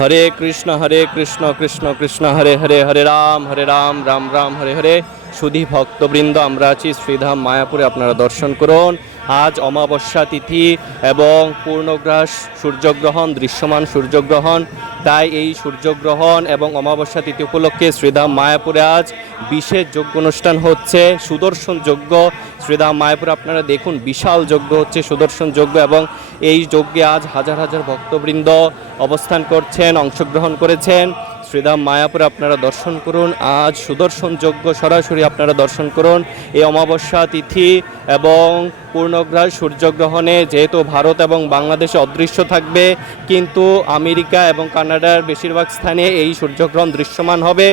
হরে কৃষ্ণ কৃষ্ণ কৃষ্ণ হরে হরে, হরে রাম রাম রাম হরে হরে। সুধী ভক্তবৃন্দ, আমরা আছি শ্রীধাম মায়াপুরে, আপনারা দর্শন করুন। আজ অমাবস্যা তিথি এবং পূর্ণগ্রাস সূর্যগ্রহণ, দৃশ্যমান সূর্যগ্রহণ। তাই এই সূর্যগ্রহণ এবং অমাবস্যা তিথি উপলক্ষে শ্রীধাম মায়াপুরে আজ বিশেষ যজ্ঞ অনুষ্ঠান হচ্ছে, সুদর্শন যজ্ঞ। শ্রীধাম মায়াপুরে আপনারা দেখুন, বিশাল যজ্ঞ হচ্ছে, সুদর্শন যজ্ঞ। এবং এই যজ্ঞে আজ হাজার হাজার ভক্তবৃন্দ অবস্থান করছেন, অংশগ্রহণ করেছেন। শ্রীধাম মায়াপুরে আপনারা দর্শন করুন। আজ সুদর্শন যজ্ঞ সরাসরি আপনারা দর্শন করুন। এই অমাবস্যা তিথি এবং পূর্ণগ্রাস সূর্যগ্রহণে যেহেতু ভারত এবং বাংলাদেশে অদৃশ্য থাকবে, কিন্তু আমেরিকা এবং কানাডার বেশিরভাগ স্থানে এই সূর্যগ্রহণ দৃশ্যমান হবে।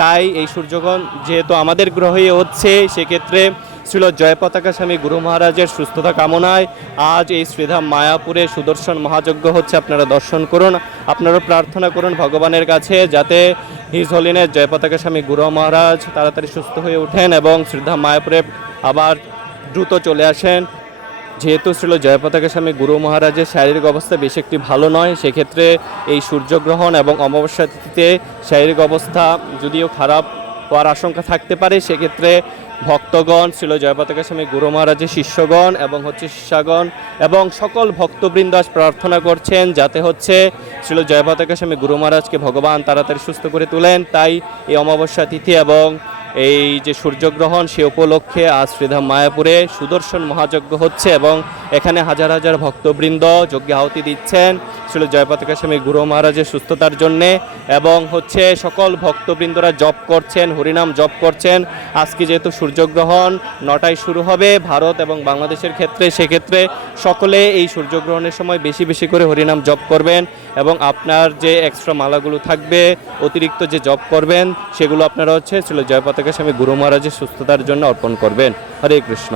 তাই এই সূর্যগ্রহণ যেহেতু আমাদের গ্রহেই হচ্ছে, সেক্ষেত্রে ছিল জয়পতাকা স্বামী গুরু মহারাজের সুস্থতা কামনায় আজ এই শ্রীধাম মায়াপুরে সুদর্শন মহাযজ্ঞ হচ্ছে। আপনারা দর্শন করুন, আপনারা প্রার্থনা করুন ভগবানের কাছে যাতে হিজ হোলিনেস জয়পতাকা স্বামী গুরু মহারাজ তাড়াতাড়ি সুস্থ হয়ে ওঠেন এবং শ্রীধাম মায়াপুরে আবার দ্রুত চলে আসেন। যেহেতু ছিল জয়পতাকা স্বামী গুরু মহারাজের শারীরিক অবস্থা বেশি একটি ভালো নয়, সেক্ষেত্রে এই সূর্যগ্রহণ এবং অমাবস্যা তিথিতে শারীরিক অবস্থা যদিও খারাপ হওয়ার আশঙ্কা থাকতে পারে, সেক্ষেত্রে ভক্তগণ ছিল জয়পতাকা স্বামী গুরু মহারাজের শিষ্যগণ এবং শিষ্যাগণ এবং সকল ভক্তবৃন্দ প্রার্থনা করছেন যাতে ছিল জয়পতাকা স্বামী গুরু মহারাজকে ভগবান তাড়াতাড়ি সুস্থ করে তোলেন। তাই এই অমাবস্যা তিথি এবং এই যে সূর্যগ্রহণ, সে উপলক্ষে আজ শ্রীধাম মায়াপুরে সুদর্শন মহাযজ্ঞ হচ্ছে এবং এখানে হাজার হাজার ভক্তবৃন্দ যজ্ঞে আহুতি দিচ্ছেন ছিল জয়পতাকা স্বামী গুরু মহারাজের সুস্থতার জন্যে। এবং সকল ভক্তবৃন্দরা জপ করছেন, হরিনাম জপ করছেন। আজকে যেহেতু সূর্যগ্রহণ 9টায় শুরু হবে ভারত এবং বাংলাদেশের ক্ষেত্রে, সেক্ষেত্রে সকলে এই সূর্যগ্রহণের সময় বেশি বেশি করে হরিনাম জপ করবেন এবং আপনার যে এক্সট্রা মালাগুলো থাকবে, অতিরিক্ত যে জপ করবেন, সেগুলো আপনারা ছিল জয়পতাকা স্বামী গুরু মহারাজের সুস্থতার জন্য অর্পণ করবেন। হরে কৃষ্ণ।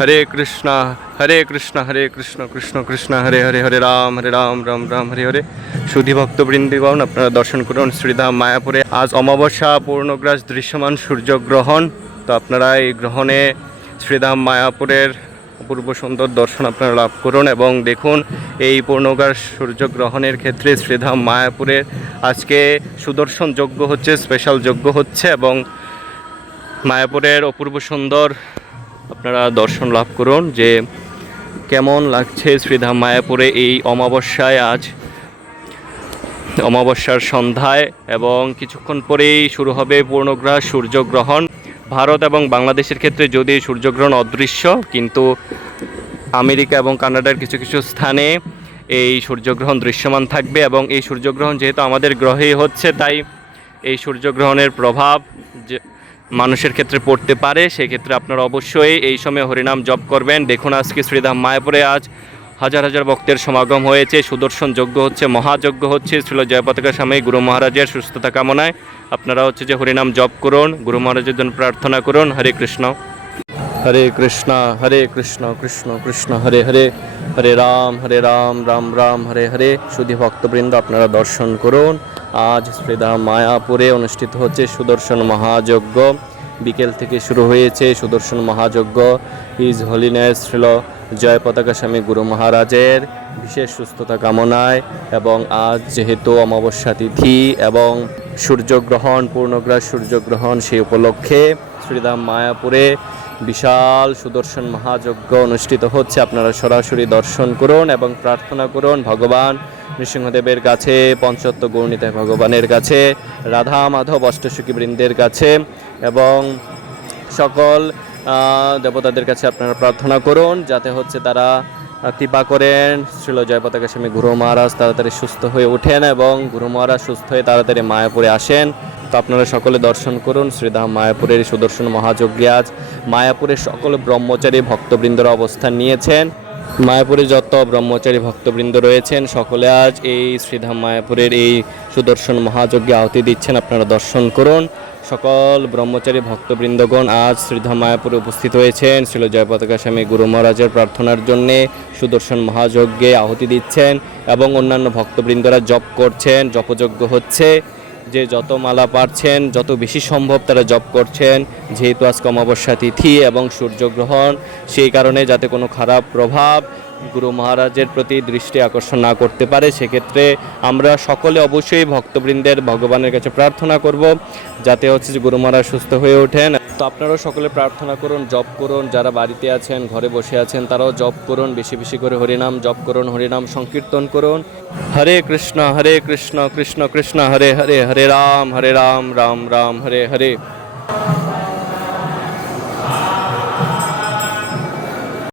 হরে কৃষ্ণ হরে কৃষ্ণ হরে কৃষ্ণ কৃষ্ণ কৃষ্ণ হরে হরে হরে রাম রাম রাম হরে হরে। সুধী ভক্তবৃন্দগণ, আপনারা দর্শন করুন শ্রীধাম মায়াপুরে আজ অমাবস্যা পূর্ণগ্রাস দৃশ্যমান সূর্যগ্রহণ। তো আপনারা এই গ্রহণে শ্রীধাম মায়াপুরের অপূর্ব সুন্দর দর্শন আপনারা লাভ করুন এবং দেখুন এই পূর্ণগ্রাস সূর্যগ্রহণের ক্ষেত্রে শ্রীধাম মায়াপুরের আজকে সুদর্শন যজ্ঞ হচ্ছে, স্পেশাল যজ্ঞ হচ্ছে এবং মায়াপুরের অপূর্ব সুন্দর আপনারা দর্শন লাভ করুন যে কেমন লাগছে শ্রীধাম মায়াপুরে এই অমাবস্যায়। আজ অমাবস্যার সন্ধ্যায় এবং কিছুক্ষণ পরেই শুরু হবে পূর্ণগ্রাস সূর্যগ্রহণ। ভারত এবং বাংলাদেশের ক্ষেত্রে যদি সূর্যগ্রহণ অদৃশ্য, কিন্তু আমেরিকা এবং কানাডার কিছু কিছু স্থানে এই সূর্যগ্রহণ দৃশ্যমান থাকবে এবং এই সূর্যগ্রহণ যেহেতু আমাদের গ্রহেই হচ্ছে, তাই এই সূর্যগ্রহণের প্রভাব যে মানুষের ক্ষেত্রে পড়তে পারে। সেক্ষেত্রে আপনারা অবশ্যই এই সময় হরিনাম জপ করবেন। দেখুন আজকে শ্রীধাম মায়াপুরে আজ হাজার হাজার ভক্তের সমাগম হয়েছে, সুদর্শন যজ্ঞ হচ্ছে, মহাযজ্ঞ হচ্ছে। শ্রীল জয়পতাকা স্বামী গুরু মহারাজের সুস্থতা কামনায় আপনারা হচ্ছে যে হরিনাম জপ করুন, গুরু মহারাজের জন্য প্রার্থনা করুন। হরে কৃষ্ণ হরে কৃষ্ণ কৃষ্ণ কৃষ্ণ হরে হরে, হরে রাম রাম হরে হরে। সুধী ভক্তবৃন্দ, আপনারা দর্শন করুন আজ শ্রীধাম মায়াপুরে অনুষ্ঠিত হচ্ছে সুদর্শন মহাযজ্ঞ। বিকেল থেকে শুরু হয়েছে সুদর্শন মহাযজ্ঞ। হিজ হোলিনেস শ্রীল জয়পতাকা স্বামী গুরু মহারাজের বিশেষ সুস্থতা কামনায় এবং আজ যেহেতু অমাবস্যা তিথি এবং সূর্যগ্রহণ, পূর্ণগ্রাস সূর্যগ্রহণ, সেই উপলক্ষে শ্রীধাম মায়াপুরে বিশাল সুদর্শন মহাযজ্ঞ অনুষ্ঠিত হচ্ছে। আপনারা সরাসরি দর্শন করুন এবং প্রার্থনা করুন ভগবান নৃসিংহদেবের কাছে, পঞ্চত্ব গৌরনিতাই ভগবানের কাছে, রাধা মাধব অষ্টসখী বৃন্দের কাছে এবং সকল দেবতাদের কাছে আপনারা প্রার্থনা করুন যাতে হচ্ছে তারা কৃপা করেন শ্রীল জয়পতাকা স্বামী গুরু মহারাজ তাড়াতাড়ি সুস্থ হয়ে ওঠেন এবং গুরু মহারাজ সুস্থ হয়ে তাড়াতাড়ি মায়াপুরে আসেন। তো আপনারা সকলে দর্শন করুন শ্রীধাম মায়াপুরের সুদর্শন মহাযজ্ঞে আজ মায়াপুরের সকল ব্রহ্মচারী ভক্তবৃন্দরা অবস্থান নিয়েছেন। মায়াপুরে যত ব্রহ্মচারী ভক্তবৃন্দ রয়েছেন সকলে আজ এই শ্রীধাম মায়াপুরের এই সুদর্শন মহাযজ্ঞে আহুতি দিচ্ছেন। আপনারা দর্শন করুন। সকল ব্রহ্মচারী ভক্তবৃন্দগণ আজ শ্রীধাম মায়াপুরে উপস্থিত হয়েছেন শ্রীল জয়পতাকা স্বামী গুরু মহারাজের প্রার্থনার জন্যে সুদর্শন মহাযজ্ঞে আহুতি দিচ্ছেন এবং অন্যান্য ভক্তবৃন্দরা জপ করছেন, জপযজ্ঞ হচ্ছে। যে যত মালা পারছেন, যত বেশি সম্ভব তারা জপ করছেন। যেহেতু আজকে অমাবস্যা তিথি এবং সূর্যগ্রহণ, সেই কারণে যাতে কোনো খারাপ প্রভাব গুরু মহারাজের প্রতি দৃষ্টি আকর্ষণ না করতে পারে, সেক্ষেত্রে আমরা সকলে অবশ্যই ভক্তবৃন্দের ভগবানের কাছে প্রার্থনা করব যাতে হচ্ছে যে গুরু মহারাজ সুস্থ হয়ে ওঠেন। তো আপনারাও সকলে প্রার্থনা করুন, জপ করুন। যারা বাড়িতে আছেন, ঘরে বসে আছেন, তারাও জপ করুন, বেশি বেশি করে হরিনাম জপ করুন, হরিনাম সংকীর্তন করুন। হরে কৃষ্ণ কৃষ্ণ কৃষ্ণ হরে হরে, হরে রাম রাম হরে হরে।